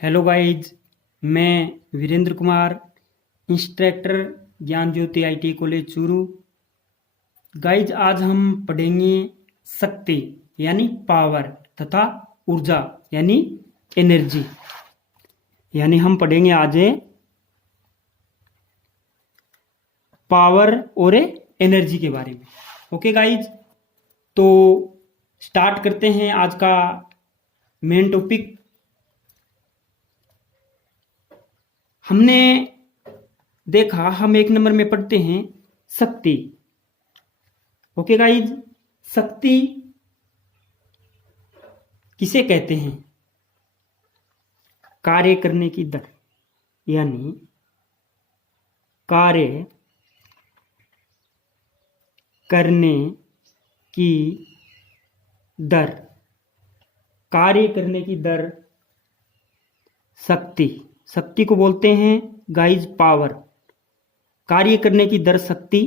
Hello guys, मैं Virendra Kumar, instructor ज्ञान ज्योति IT college Churu. Guys, आज हम पढ़ेंगे शक्ति यानी पावर तथा ऊर्जा यानी एनर्जी। यानी हम पढ़ेंगे आज पावर और एनर्जी के बारे में। ओके गाइज, तो स्टार्ट करते हैं आज का मेन टॉपिक। हमने देखा, हम एक नंबर में पढ़ते हैं शक्ति। ओके गाइज, शक्ति किसे कहते हैं? कार्य करने की दर, यानी कार्य करने की दर, कार्य करने की दर शक्ति। शक्ति को बोलते हैं गाइज पावर। कार्य करने की दर शक्ति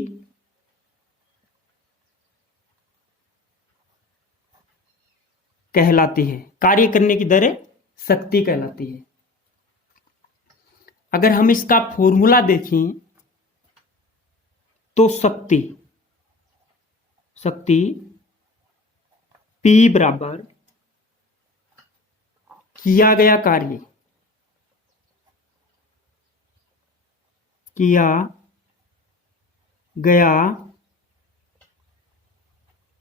कहलाती है। कार्य करने की दर शक्ति कहलाती है। अगर हम इसका फॉर्मूला देखें तो शक्ति P बराबर किया गया कार्य, किया गया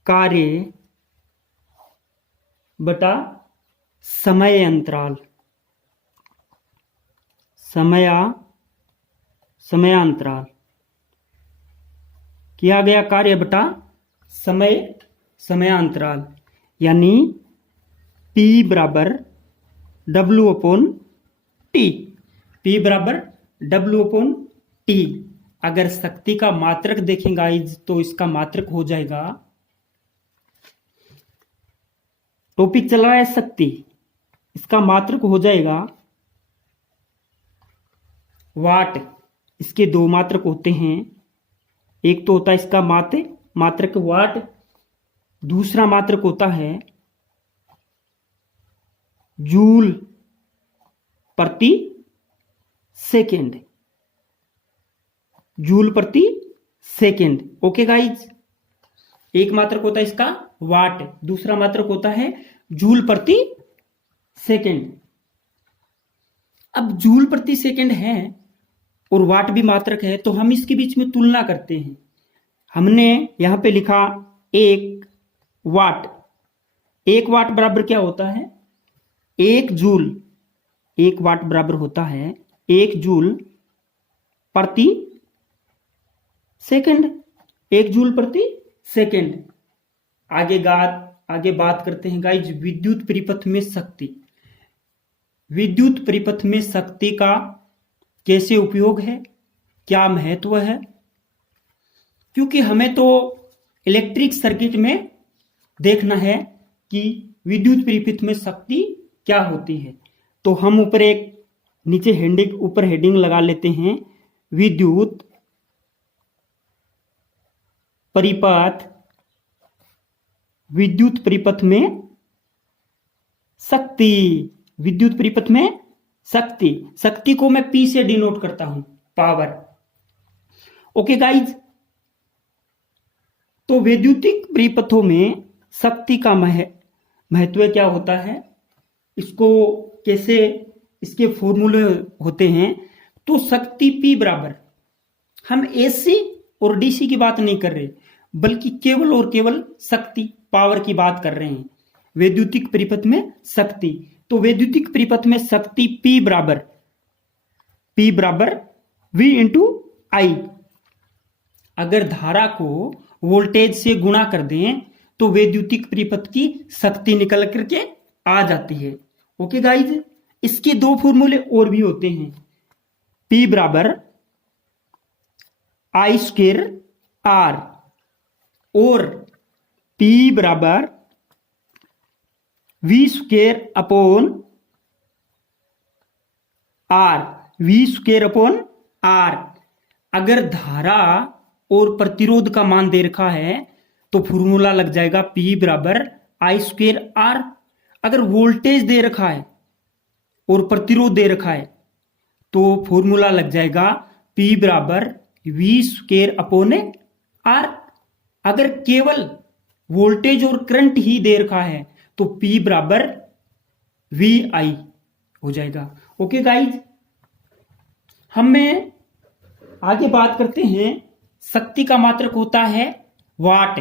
कार्य बटा समय अंतराल, समयांतराल। किया गया कार्य बटा समयांतराल, यानी P बराबर W अपॉन टी। P बराबर W अपॉन टी। अगर शक्ति का मात्रक देखें गाइज, तो इसका मात्रक हो जाएगा, टॉपिक चल रहा है शक्ति, इसका मात्रक हो जाएगा वाट। इसके दो मात्रक होते हैं, एक तो होता है इसका मात्रक वाट, दूसरा मात्रक होता है जूल प्रति सेकेंड, जूल प्रति सेकेंड। ओके गाइज, एक मात्रक होता है इसका वाट, दूसरा मात्रक होता है जूल प्रति सेकेंड। अब जूल प्रति सेकेंड है और वाट भी मात्रक है, तो हम इसके बीच में तुलना करते हैं। हमने यहां पे लिखा 1 वाट। 1 वाट बराबर क्या होता है? 1 जूल। 1 वाट बराबर होता है 1 जूल प्रति सेकेंड, 1 जूल प्रति सेकेंड। आगे बात करते हैं गाइज विद्युत परिपथ में शक्ति। विद्युत परिपथ में शक्ति का कैसे उपयोग है, क्या महत्व है? क्योंकि हमें तो इलेक्ट्रिक सर्किट में देखना है कि विद्युत परिपथ में शक्ति क्या होती है। तो हम नीचे हेडिंग लगा लेते हैं, विद्युत परिपथ, विद्युत परिपथ में शक्ति। विद्युत परिपथ में शक्ति को मैं P से डिनोट करता हूं, पावर। ओके गाइज, तो वैद्युतिक परिपथों में शक्ति का महत्व क्या होता है, इसको कैसे, इसके फॉर्मूले होते हैं। तो शक्ति P बराबर, हम AC और DC की बात नहीं कर रहे, बल्कि केवल और केवल शक्ति, पावर की बात कर रहे हैं। वैद्युतिक परिपथ में शक्ति, तो वैद्युतिक परिपथ में शक्ति P बराबर V इंटू आई। अगर धारा को वोल्टेज से गुणा कर दें तो वैद्युतिक परिपथ की शक्ति निकल करके आ जाती है। ओके गाइज, इसके दो फॉर्मूले और भी होते हैं। P बराबर I स्क्वायर R और P बराबर V square upon R, V square upon R। अगर धारा और प्रतिरोध का मान दे रखा है तो फॉर्मूला लग जाएगा P बराबर I स्क्वायर R। अगर वोल्टेज दे रखा है और प्रतिरोध दे रखा है, तो फॉर्मूला लग जाएगा P बराबर वी स्क्वायर अपॉन आर। अगर केवल वोल्टेज और करंट ही दे रखा है तो P बराबर वी आई हो जाएगा। ओके गाइज, हमें आगे बात करते हैं। शक्ति का मात्रक होता है वाट।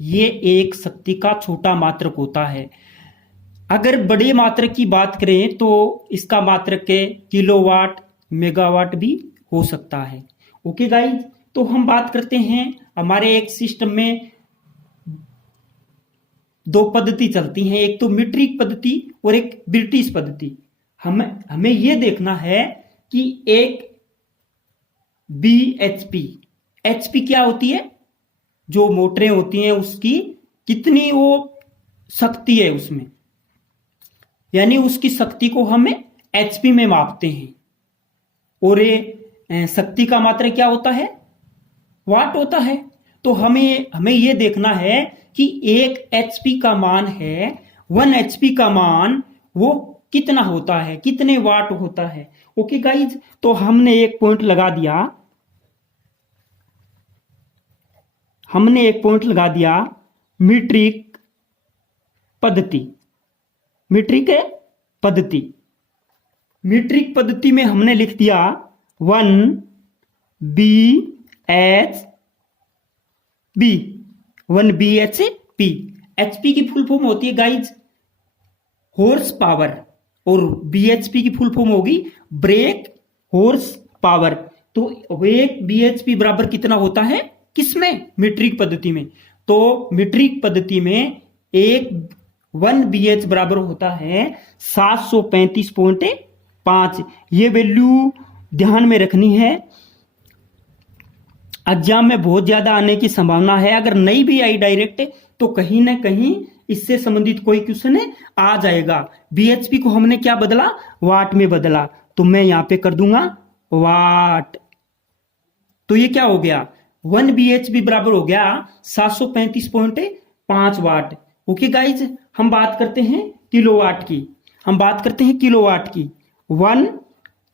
ये एक शक्ति का छोटा मात्रक होता है। अगर बड़े मात्रक की बात करें तो इसका मात्रक के किलोवाट मेगावाट भी हो सकता है। ओके गाइज, तो हम बात करते हैं। हमारे एक सिस्टम में दो पद्धति चलती हैं, एक तो मीट्रिक पद्धति और एक ब्रिटिश पद्धति। हमें यह देखना है कि एक BHP, HP क्या होती है, जो मोटरें होती हैं उसकी कितनी वो शक्ति है उसमें, यानी उसकी शक्ति को हमें HP में मापते हैं। और ये शक्ति का मात्रक क्या होता है, वाट होता है। तो हमें यह देखना है कि एक HP का मान है, 1 HP का मान वो कितना होता है, कितने वाट होता है। ओके गाइज, तो हमने एक पॉइंट लगा दिया, मीट्रिक पद्धति में हमने लिख दिया 1 BHP। HP की फुल फॉर्म होती है गाइज हॉर्स पावर, और BHP की फुल फॉर्म होगी ब्रेक हॉर्स पावर। तो एक BHP बराबर कितना होता है, किसमें, मीट्रिक पद्धति में। तो मीट्रिक पद्धति में एक 1 BH बराबर होता है 735.5। ये वैल्यू ध्यान में रखनी है, एग्जाम में बहुत ज्यादा आने की संभावना है। अगर नहीं भी आई डायरेक्ट तो कहीं ना कहीं इससे संबंधित कोई क्वेश्चन आ जाएगा। BHP को हमने क्या बदला, वाट में बदला, तो मैं यहां पे कर दूंगा वाट। तो ये क्या हो गया, 1 BHP बराबर हो गया 735.5 वाट। ओके गाइज, हम बात करते हैं किलोवाट की। 1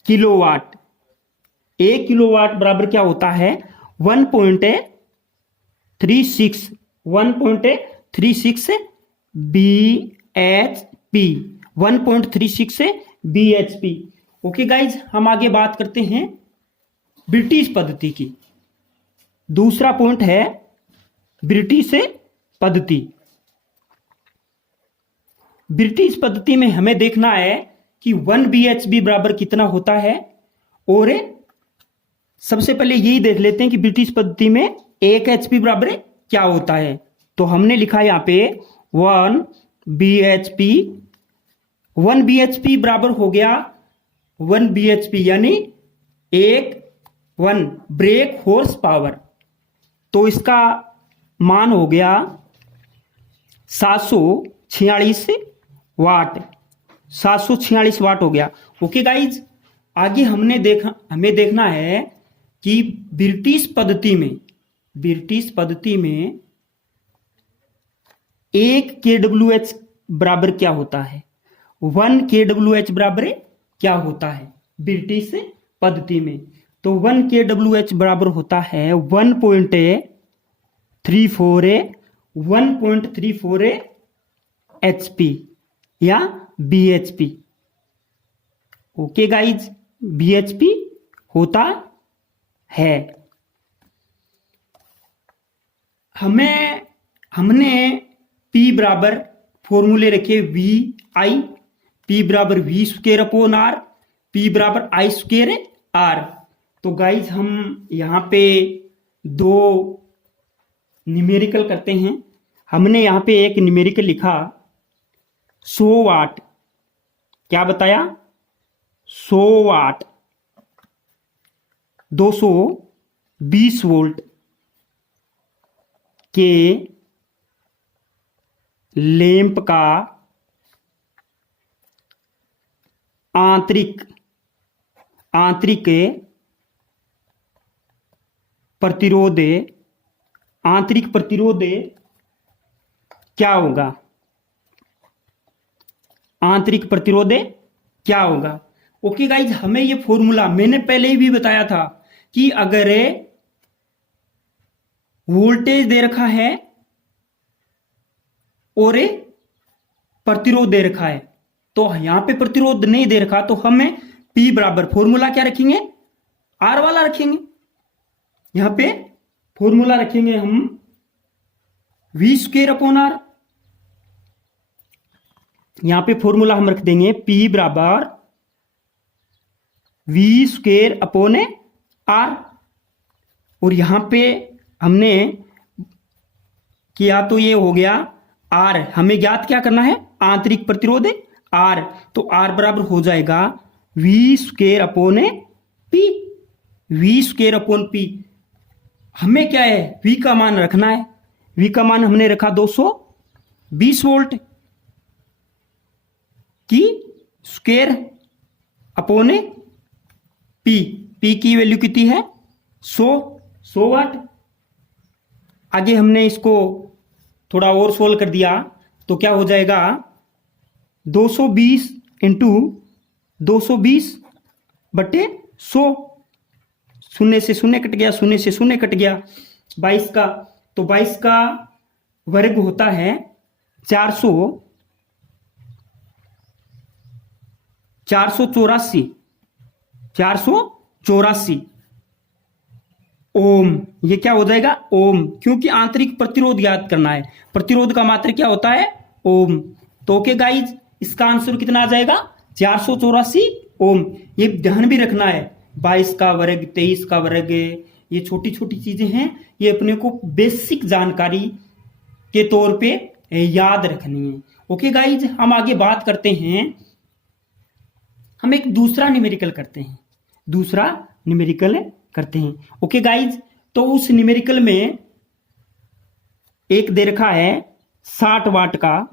किलोवाट, 1 किलोवाट बराबर क्या होता है, 1.36 BHP, 1.36 BHP। ओके गाइज, हम आगे बात करते हैं ब्रिटिश पद्धति की। दूसरा पॉइंट है ब्रिटिश पद्धति। ब्रिटिश पद्धति में हमें देखना है कि 1 BHP बराबर कितना होता है। और सबसे पहले यही देख लेते हैं कि ब्रिटिश पद्धति में 1 HP बराबर क्या होता है। तो हमने लिखा यहां पे 1 BHP बराबर हो गया 1 BHP यानी 1 ब्रेक हॉर्स पावर। तो इसका मान हो गया 746 वाट, 746 वाट हो गया। ओके गाइज, आगे हमें देखना है कि ब्रिटिश पद्धति में 1 kWh बराबर क्या होता है, 1 kWh बराबर क्या होता है ब्रिटिश पद्धति में। तो 1 kWh बराबर होता है 1.34 HP या BHP। ओके गाइज, BHP होता है। हमने P बराबर फॉर्मूले रखे VI, P बराबर V square upon R, P बराबर I स्क्वायर R। तो गाइज हम यहां पे दो न्यूमेरिकल करते हैं। हमने यहां पे एक न्यूमेरिकल लिखा 100 वाट, क्या बताया, 100 वाट 220 वोल्ट के लैंप का आंतरिक प्रतिरोध क्या होगा, आंतरिक प्रतिरोध क्या होगा। ओके गाइज, हमें ये फॉर्मूला मैंने पहले ही भी बताया था कि अगर वोल्टेज दे रखा है और प्रतिरोध दे रखा है, तो यहां पे प्रतिरोध नहीं दे रखा तो हमें P बराबर फॉर्मूला क्या रखेंगे, R वाला रखेंगे। यहां पे फॉर्मूला रखेंगे हम V²/R। यहां पे फॉर्मूला हम रख देंगे P बराबर V²/R। और यहां पे हमने किया तो ये हो गया R। हमें ज्ञात क्या करना है, आंतरिक प्रतिरोध R। तो R बराबर हो जाएगा V²/P। V²/P हमें क्या है, V का मान रखना है। V का मान हमने रखा 220 वोल्ट की स्क्वायर अपॉन P। P की वैल्यू कितनी है, 100 वाट। आगे हमने इसको थोड़ा और सोल्व कर दिया तो क्या हो जाएगा, 220 इंटू 220/100। शून्य से शून्य कट गया, शून्य से शून्य कट गया, 22 का। तो 22 का वर्ग होता है 484 ओम। ये क्या हो जाएगा, ओम, क्योंकि आंतरिक प्रतिरोध ज्ञात करना है। प्रतिरोध का मात्रक क्या होता है, ओम। तो ओके गाइज, इसका आंसर कितना आ जाएगा, 484 ओम। ये ध्यान भी रखना है, 22 का वर्ग, 23 का वर्ग, ये छोटी छोटी चीजें हैं, ये अपने को बेसिक जानकारी के तौर पे याद रखनी है। ओके गाइज, हम आगे बात करते हैं, हम एक दूसरा न्यूमेरिकल करते हैं। ओके गाइज, तो उस न्यूमेरिकल में एक दे रखा है 60 वाट का,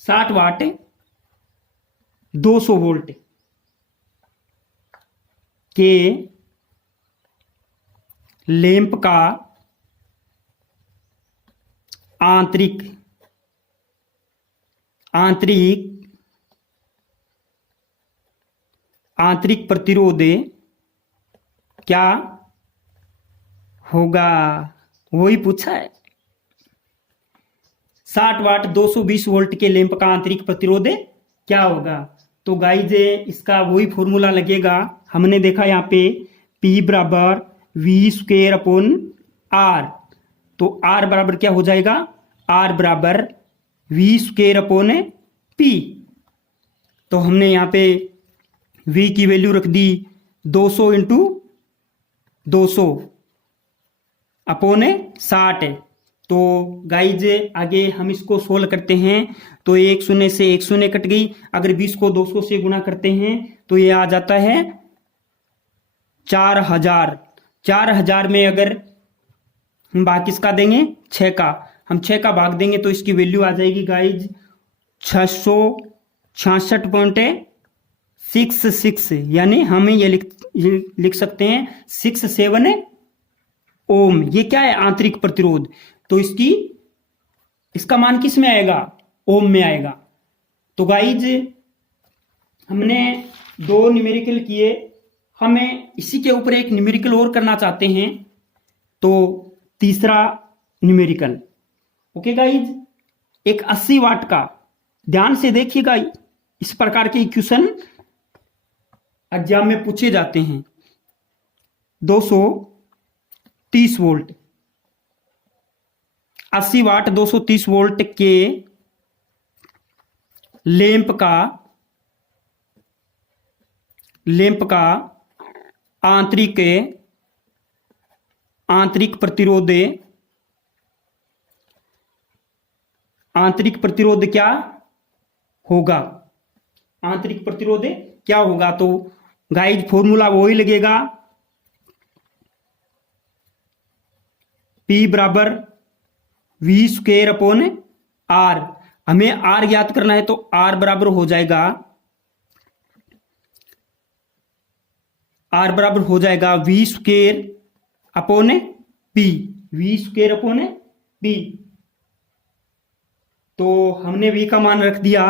60 वाट 200 वोल्ट के लैंप का आंतरिक प्रतिरोध क्या होगा, वही पूछा है। 60 वाट 220 वोल्ट के लैंप का आंतरिक प्रतिरोध क्या होगा। तो गाइज, इसका वही फॉर्मूला लगेगा, हमने देखा यहाँ पे P बराबर V²/R। तो R बराबर क्या हो जाएगा, R बराबर V²/P। तो हमने यहाँ पे V की वैल्यू रख दी 200 इंटू 200 अपॉन 60। तो गाइज, आगे हम इसको सोल्व करते हैं तो एक शून्य से एक शून्य कट गई। अगर 20 को 200 से गुणा करते हैं तो ये आ जाता है 4000। 4000 में अगर हम भाग किसका देंगे, 6 का। हम 6 का भाग देंगे तो इसकी वैल्यू आ जाएगी गाइज 666.66, यानी हम ये लिख सकते हैं 67 ओम। ये क्या है, आंतरिक प्रतिरोध। तो इसका मान किस में आएगा, ओम में आएगा। तो गाइज, हमने 2 न्यूमेरिकल किए, हमें इसी के ऊपर एक न्यूमेरिकल और करना चाहते हैं, तो तीसरा न्यूमेरिकल। ओके गाइज, एक 80 वाट का, ध्यान से देखिएगा, इस प्रकार के इक्वेशन एग्जाम में पूछे जाते हैं। 230 वोल्ट, 80 वाट 230 वोल्ट के लैंप का आंतरिक प्रतिरोध क्या होगा, आंतरिक प्रतिरोध क्या होगा। तो गाइज, फॉर्मूला वही लगेगा, P बराबर V²/R। हमें R ज्ञात करना है तो R बराबर हो जाएगा V²/P। V²/P। तो हमने V का मान रख दिया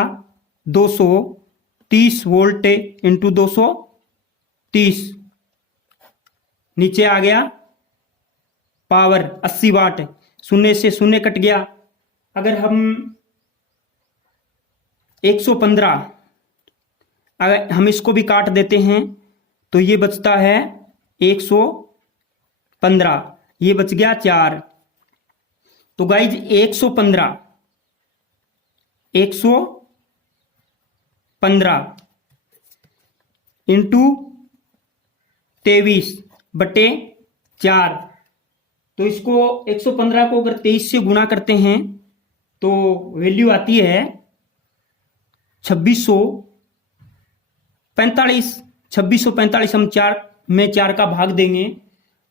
230 वोल्ट इंटू 230, नीचे आ गया पावर 80 वाट, शून्य से शून्य कट गया। अगर हम 115, अगर हम इसको भी काट देते हैं तो ये बचता है 115, ये बच गया 4। तो गाइज 115 इंटू 23/4, तो इसको 115 को अगर 23 से गुणा करते हैं तो वैल्यू आती है 2645। 2645 हम 4 में 4 का भाग देंगे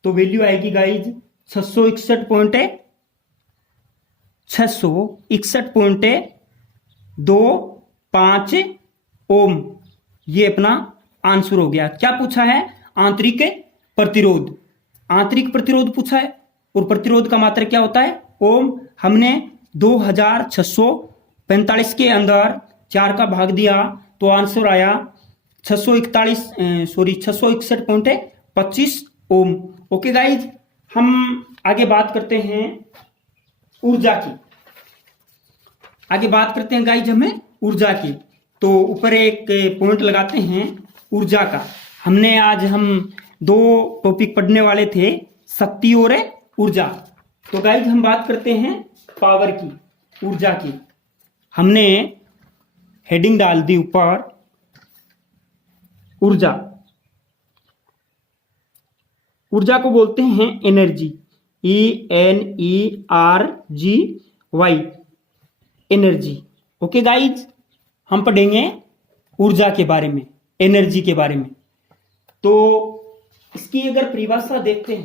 तो वैल्यू आएगी गाइज 661.25 ओम। ये अपना आंसर हो गया। क्या पूछा है? आंतरिक प्रतिरोध। आंतरिक प्रतिरोध पूछा है और प्रतिरोध का मात्रक क्या होता है? ओम। हमने 2645 के अंदर 4 का भाग दिया तो आंसर आया 661.25 ओम। ओके गाइज, हम आगे बात करते हैं ऊर्जा की। आगे बात करते हैं गाइज हमें ऊर्जा की। तो ऊपर एक पॉइंट लगाते हैं ऊर्जा का। हमने आज हम 2 टॉपिक पढ़ने वाले थे, शक्ति और ऊर्जा। तो गाइज हम बात करते हैं पावर की, ऊर्जा की। हमने हेडिंग डाल दी ऊपर ऊर्जा। ऊर्जा को बोलते हैं energy, ENERGY, energy. Okay guys, हम पढ़ेंगे ऊर्जा के बारे में, एनर्जी के बारे में। तो इसकी अगर परिभाषा देखते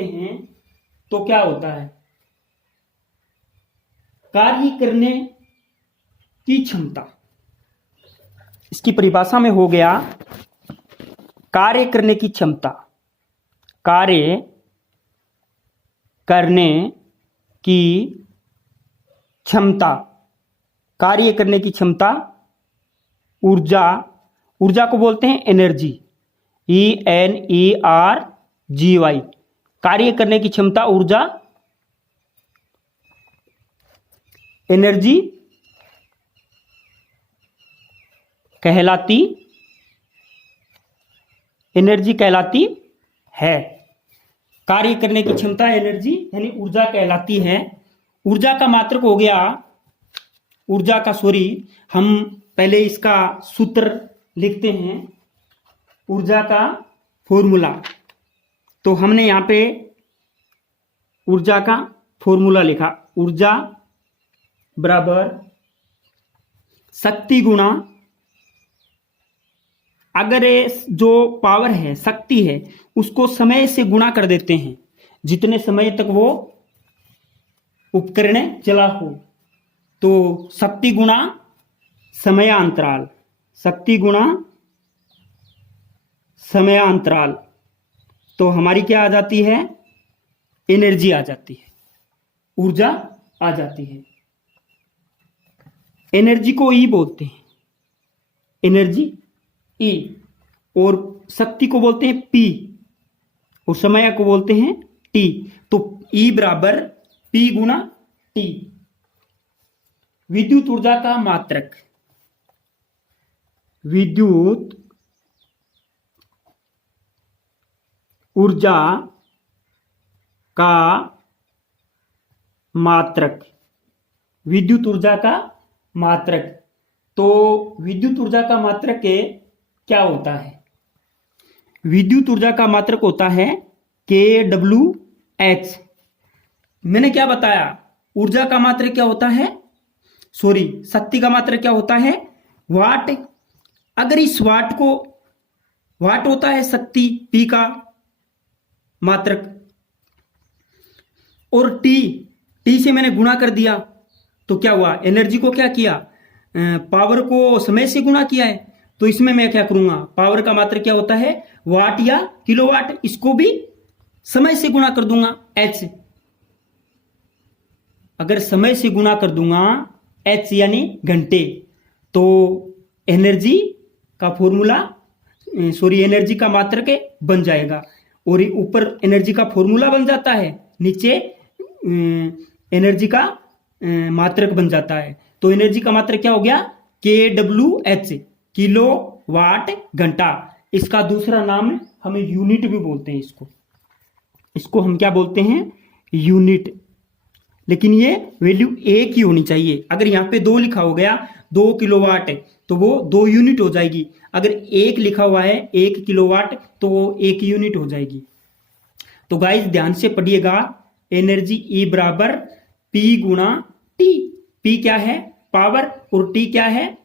हैं, तो क्या होता है? कार्य करने की क्षमता। इसकी परिभाषा में हो गया कार्य करने की क्षमता। कार्य करने की क्षमता, कार्य करने की क्षमता ऊर्जा। ऊर्जा को बोलते हैं एनर्जी, ENERGY, कार्य करने की क्षमता ऊर्जा एनर्जी कहलाती है। कार्य करने की क्षमता एनर्जी यानी ऊर्जा कहलाती है। ऊर्जा का मात्रक हो गया, हम पहले इसका सूत्र लिखते हैं, ऊर्जा का फॉर्मूला। तो हमने यहां पे ऊर्जा का फॉर्मूला लिखा, ऊर्जा बराबर शक्ति गुणा, अगर जो पावर है, शक्ति है, उसको समय से गुणा कर देते हैं, जितने समय तक वो उपकरण चला हो। तो शक्ति गुणा समयांतराल, शक्ति गुणा समयांतराल, तो हमारी क्या आ जाती है? एनर्जी आ जाती है, ऊर्जा आ जाती है। एनर्जी को ई बोलते हैं, एनर्जी ई, और शक्ति को बोलते हैं पी, और समय को बोलते हैं टी। तो ई बराबर पी गुणा टी। विद्युत ऊर्जा का मात्रक, विद्युत ऊर्जा का मात्रक, विद्युत ऊर्जा का मात्रक। तो विद्युत ऊर्जा का मात्रक क्या होता है? विद्युत ऊर्जा का मात्रक होता है kWh। मैंने क्या बताया? ऊर्जा का मात्रक क्या होता है? शक्ति का मात्रक क्या होता है? वाट। अगर इस वाट को, वाट होता है शक्ति P का मात्रक, और T से मैंने गुणा कर दिया तो क्या हुआ? एनर्जी को क्या किया? पावर को समय से गुणा किया है। तो इसमें मैं क्या करूंगा? पावर का मात्रक क्या होता है? वाट या किलोवाट, इसको भी समय से गुणा कर दूंगा H। अगर समय से गुणा कर दूंगा h यानी घंटे, तो एनर्जी का फॉर्मूला एनर्जी का मात्रक बन जाएगा। और ऊपर एनर्जी का फॉर्मूला बन जाता है, नीचे एनर्जी का मात्रक बन जाता है। तो एनर्जी का मात्रक क्या हो गया? KWH, किलो वाट घंटा। इसका दूसरा नाम हमें यूनिट भी बोलते हैं। इसको हम क्या बोलते हैं? यूनिट। लेकिन ये वैल्यू एक ही होनी चाहिए। अगर यहाँ पे 2 लिखा हो गया 2 किलोवाट तो वो 2 यूनिट हो जाएगी। अगर 1 लिखा हुआ है 1 किलोवाट तो वो 1 यूनिट हो जाएगी। तो गाइस ध्यान से पढ़िएगा, एनर्जी E बराबर P गुणा T। P क्या है? पावर, और T क्या है?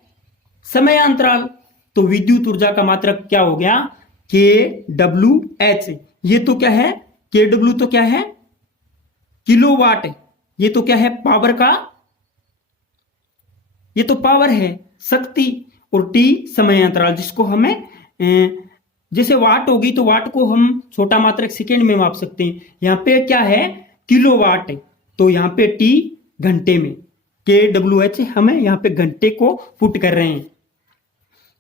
समय अंतराल। तो विद्युत ऊर्जा का मात्रक क्या हो गया? KWH। ये तो क्या है? KW तो क्या है? किलोवाट। ये तो क्या है? पावर का, ये तो पावर है, शक्ति। और T समय अंतराल, जिसको हमें जैसे वाट होगी तो वाट को हम छोटा मात्रक सेकेंड में माप सकते हैं। यहाँ पे क्या है? किलोवाट। तो यहाँ पे T घंटे में, KWH हमें यहाँ पे घंटे को पुट कर रहे हैं।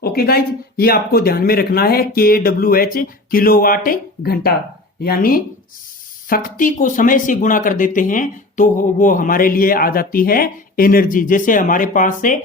ओके गाइज, ये आपको ध्यान में रखना है। KWH किलोवाट घंटा, यानी शक्ति को समय से गुणा कर देते हैं तो वो हमारे लिए आ जाती है एनर्जी। जैसे हमारे पास से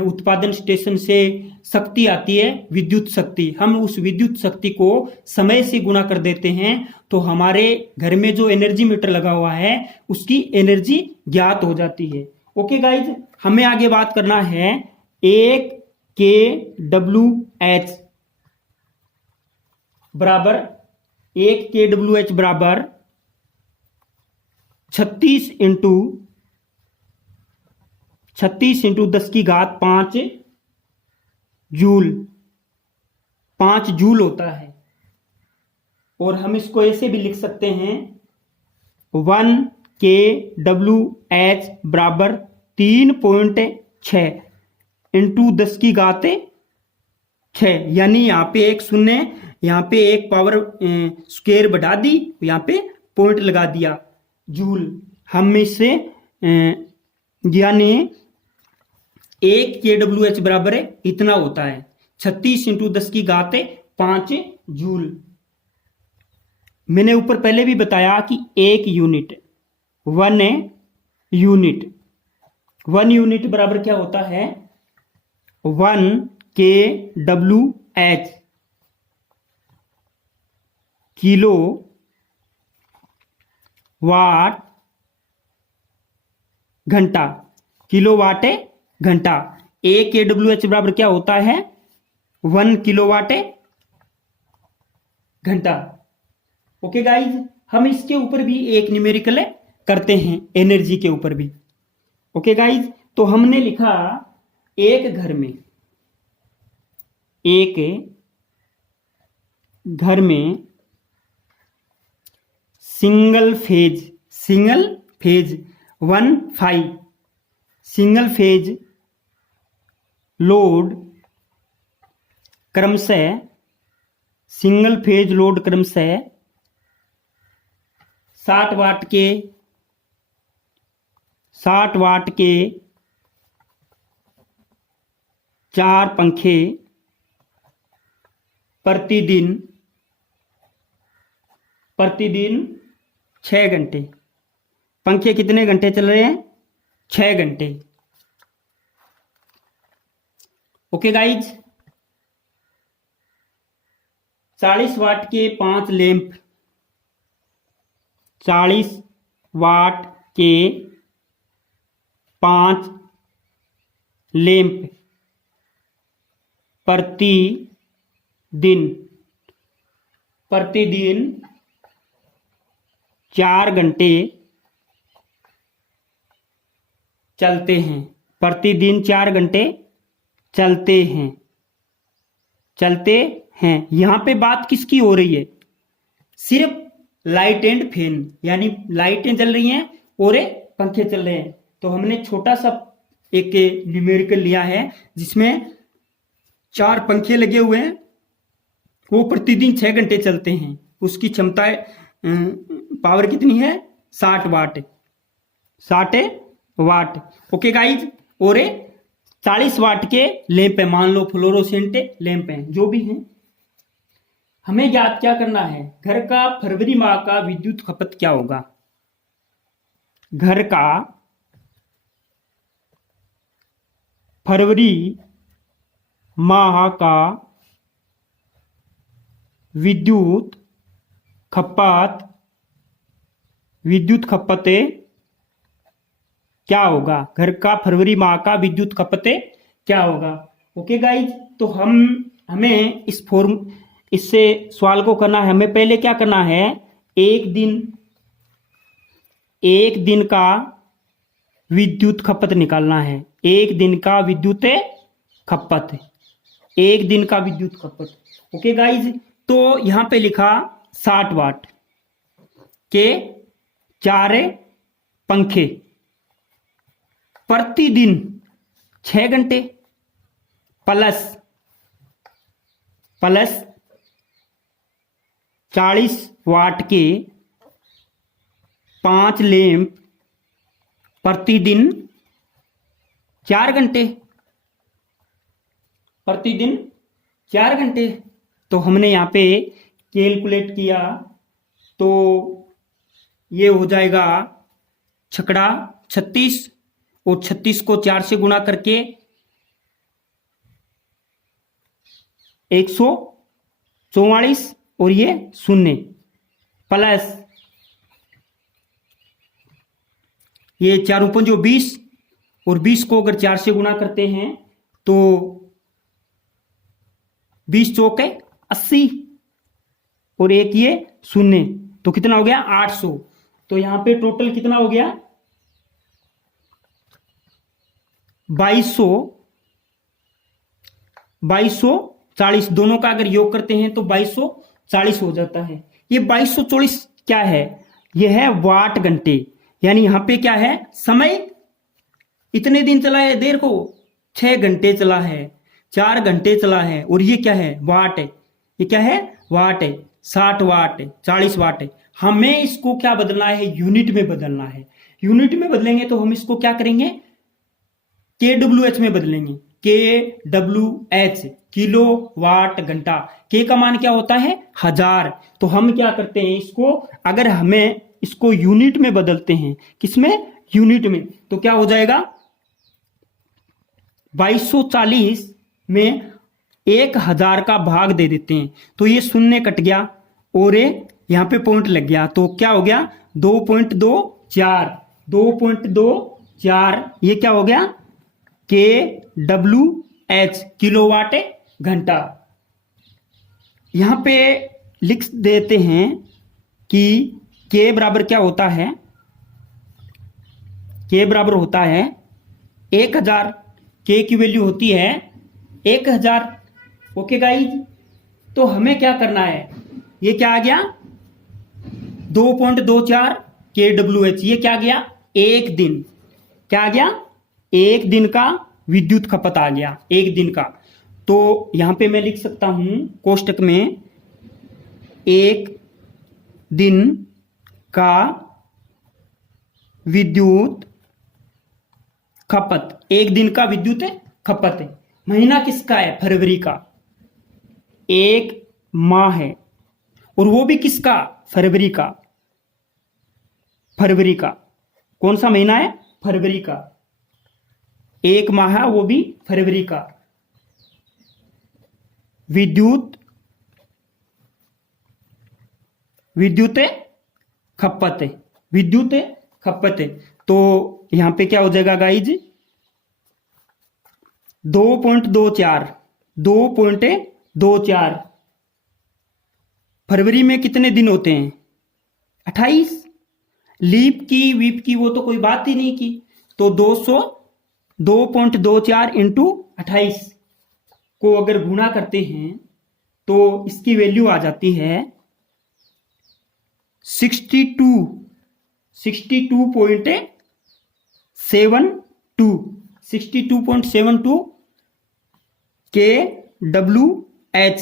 उत्पादन स्टेशन से शक्ति आती है, विद्युत शक्ति, हम उस विद्युत शक्ति को समय से गुणा कर देते हैं तो हमारे घर में जो एनर्जी मीटर लगा हुआ है उसकी एनर्जी ज्ञात हो जाती है। ओके गाइज, हमें आगे बात करना है 1 KWH बराबर 1 KWH बराबर 36 इंटू 10 की घात 5 जूल। 5 जूल होता है। और हम इसको ऐसे भी लिख सकते हैं 1 KWH बराबर 3.6 इंटू 10 की घात 6। यानी यहाँ पे एक शून्य, यहाँ पे एक पावर स्क्वायर बढ़ा दी, यहाँ पे पॉइंट लगा दिया, जूल। हम इससे यानी 1 KWH बराबर है इतना होता है 36 इंटू 10 की घात 5 जूल। मैंने ऊपर पहले भी बताया कि 1 यूनिट 1 यूनिट बराबर क्या होता है? 1 KWH, किलो वाट घंटा। किलोवाट घंटा। 1 KWH बराबर क्या होता है? 1 किलोवाट घंटा। ओके गाइज, हम इसके ऊपर भी एक न्यूमेरिकल करते हैं, एनर्जी के ऊपर भी। ओके गाइज, तो हमने लिखा एक घर में single phase 1 single phase load क्रमशः 60 वाट के 4 पंखे प्रतिदिन 6 घंटे। पंखे कितने घंटे चल रहे हैं? 6 घंटे। ओके गाइज, 40 वाट के 5 लैंप, 40 वाट के 5 लैंप प्रतिदिन 4 घंटे चलते हैं। प्रतिदिन 4 घंटे चलते हैं। यहां पे बात किसकी हो रही है? सिर्फ लाइट एंड फैन, यानी लाइटें जल रही हैं और पंखे चल रहे हैं। तो हमने छोटा सा एक न्यूमेरिकल लिया है जिसमें 4 पंखे लगे हुए हैं, वो प्रतिदिन 6 घंटे चलते हैं। उसकी क्षमता पावर कितनी है? 60 वाट। 60 वाट। ओके गाइज, और 40 वाट के लैंप है, मान लो फ्लोरोसेंट लैंप है, जो भी है। हमें ज्ञात क्या करना है, घर का फरवरी माह का विद्युत खपत क्या होगा। घर का फरवरी माह का विद्युत खपत क्या होगा। घर का फरवरी माह का विद्युत खपत क्या होगा। ओके गाइज, तो हमें इससे सवाल को करना है। हमें पहले क्या करना है, एक दिन का विद्युत खपत निकालना है। एक दिन का विद्युत खपत, एक दिन का विद्युत खपत। ओके गाइज, तो यहां पे लिखा 60 वाट के 4 पंखे, प्रतिदिन 6 घंटे, प्लस 40 वाट के 5 लैंप, प्रतिदिन 4 घंटे, प्रतिदिन 4 घंटे। तो हमने यहाँ पे कैलकुलेट किया तो ये हो जाएगा छकड़ा 36, और 36 को 4 से गुणा करके 144, और ये 0, प्लस ये 4 ऊपर जो 20, और 20 को अगर 4 से गुणा करते हैं तो 20 चौके 80, और एक ये 0, तो कितना हो गया 800। तो यहां पे टोटल कितना हो गया 2240। दोनों का अगर योग करते हैं तो 2240 हो जाता है। ये 2240 क्या है, यह है वाट घंटे। यानी यहां पे क्या है, समय इतने दिन चला है, देर को 6 घंटे चला है, 4 घंटे चला है, और ये क्या है वाट है। ये क्या है वाट है, 60 वाट, 40 वाट है। हमें इसको क्या बदलना है, यूनिट में बदलना है। यूनिट में बदलेंगे तो हम इसको क्या करेंगे, KWH में बदलेंगे। KWH किलो वाट घंटा। के का मान क्या होता है 1000। तो हम क्या करते हैं इसको, अगर हमें इसको यूनिट में बदलते हैं, किसमें, यूनिट में, तो क्या हो जाएगा 2240 में 1000 का भाग दे देते हैं तो ये 0 कट गया, और यहां पे पॉइंट लग गया, तो क्या हो गया 2.24। ये क्या हो गया KWH किलोवाट घंटा। यहां पे लिख देते हैं कि K बराबर क्या होता है, K बराबर होता है 1000। K की वैल्यू होती है 1000। ओके गाइज, तो हमें क्या करना है, ये क्या आ गया 2.24 KWH। ये क्या आ गया एक दिन, क्या आ गया एक दिन का विद्युत खपत आ गया, एक दिन का। तो यहां पे मैं लिख सकता हूं कोष्टक में, एक दिन का विद्युत खपत, एक दिन का विद्युत खपत है। महीना किसका है, फरवरी का। एक माह है, और वो भी किसका, फरवरी का। फरवरी का कौन सा महीना है, फरवरी का। एक माह है, वो भी फरवरी का। विद्युत खपत है, विद्युत खपत है। तो यहां पे क्या हो जाएगा गाइज 2.24। फरवरी में कितने दिन होते हैं 28। लीप की वीप की वो तो कोई बात ही नहीं की। तो 2.24 इंटू 28 को अगर गुणा करते हैं तो इसकी वैल्यू आ जाती है 62.72 KWH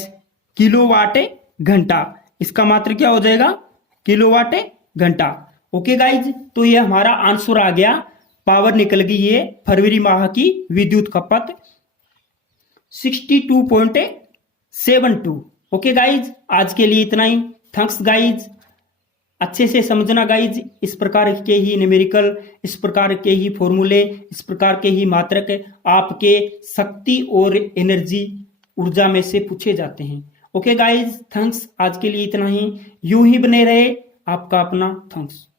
किलोवाट घंटा। इसका मात्र क्या हो जाएगा किलोवाट घंटा। ओके गाइज, तो ये हमारा आंसर आ गया, पावर निकल गई ये फरवरी माह की विद्युत खपत 62.72। ओके गाइज, आज के लिए इतना ही। Thanks guys. अच्छे से समझना गाइज, इस प्रकार के ही न्यूमेरिकल, इस प्रकार के ही फॉर्मूले, इस प्रकार के ही मात्रक आपके शक्ति और एनर्जी ऊर्जा में से पूछे जाते हैं। Okay guys, thanks. आज के लिए इतना ही। यूं ही बने रहे आपका अपना। थैंक्स।